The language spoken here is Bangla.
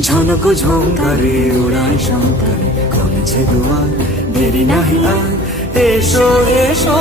ঝনক ঝঙ্কারে উড়ায় সংকারে কমেছে দুয়ার দেরি নাহি আর এসো এসো